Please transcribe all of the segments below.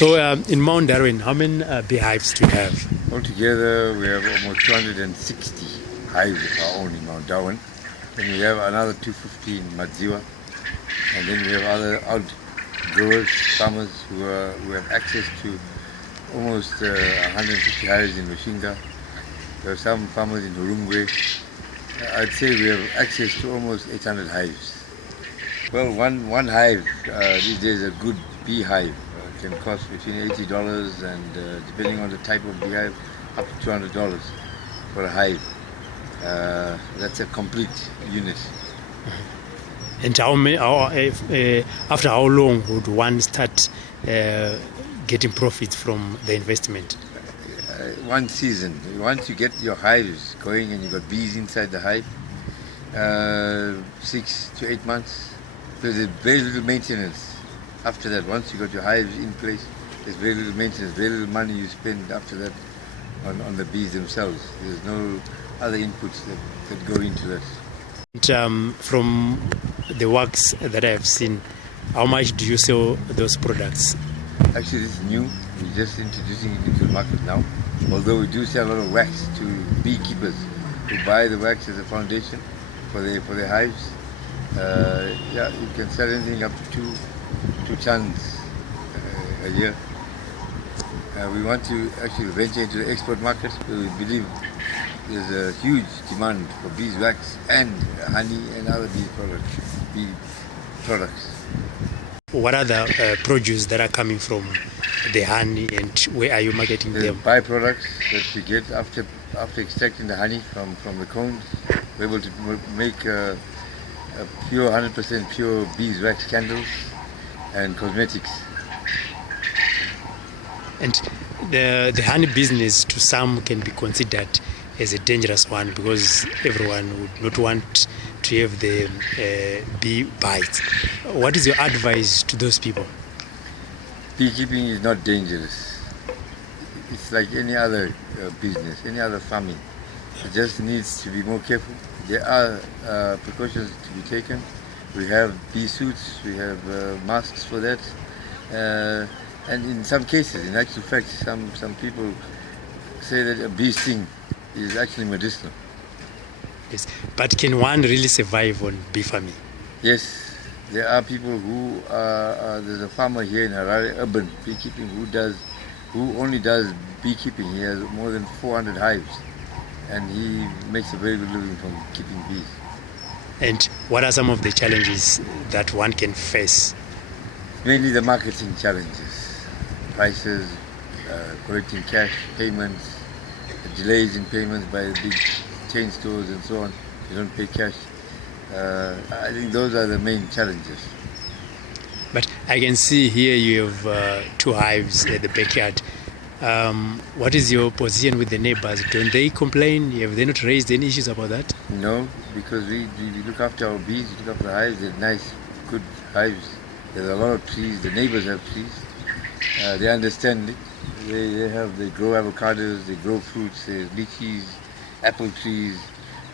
So in Mount Darwin, how many beehives do you have? Altogether, we have almost 260 hives of our own in Mount Darwin. Then we have another 250 in Madziwa. And then we have other outgrowers, farmers who have access to almost 150 hives in Lushinga. There are some farmers in Hurungwe. I'd say we have access to almost 800 hives. Well, one hive these days, a good beehive can cost between $80 and depending on the type of beehive, up to $200 for a hive. That's a complete unit. And after how long would one start getting profits from the investment? One season. Once you get your hives going and you've got bees inside the hive, 6 to 8 months. There's very little maintenance after that. Once you got your hives in place, there's very little maintenance, very little money you spend after that on the bees themselves. There's no other inputs that go into this. And, from the works that I have seen, how much do you sell those products? Actually, this is new. We're just introducing it into the market now. Although we do sell a lot of wax to beekeepers who buy the wax as a foundation for their hives. Yeah, you can sell anything up to 2 tons a year. We want to actually venture into the export market. We believe there's a huge demand for beeswax and honey and other bee products. What are the produce that are coming from the honey, and where are you marketing them? Byproducts that we get after extracting the honey from the cones. We're able to make a pure 100% pure beeswax candles and cosmetics. And the honey business to some can be considered as a dangerous one because everyone would not want to have the bee bites. What is your advice to those people? Beekeeping is not dangerous. It's like any other business, any other farming. It just needs to be more careful. There are precautions to be taken. We have bee suits, we have masks for that. And in some cases, in actual fact, some people say that a bee sting is actually medicinal. Yes, but can one really survive on bee farming? Yes, there are people who there's a farmer here in Harare, urban beekeeping, who only does beekeeping. He has more than 400 hives, and he makes a very good living from keeping bees. And what are some of the challenges that one can face? Mainly the marketing challenges, prices, collecting cash, payments, delays in payments by the big chain stores and so on. You don't pay cash. I think those are the main challenges. But I can see here you have 2 hives at the backyard. What is your position with the neighbors? Don't they complain? Have they not raised any issues about that? No, because we look after our bees, we look after the hives. They're nice, good hives. There's a lot of trees. The neighbors have trees. They understand it. They grow avocados, they grow fruits, there's lychees, apple trees,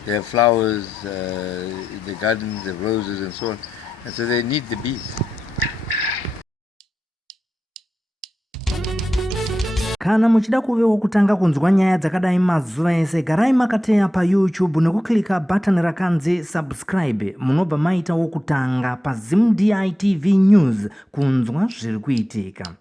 they have flowers, the gardens, the roses and so on. And so they need the bees. Kana muchida kuvewo kutanga kunzwa nyaya dzakadai mazuva ese, garai makateya pa YouTube nekuklika button rakanzi subscribe. Munobva maita wokutanga pa ZimdiTv News kunzwa zviri kuitika.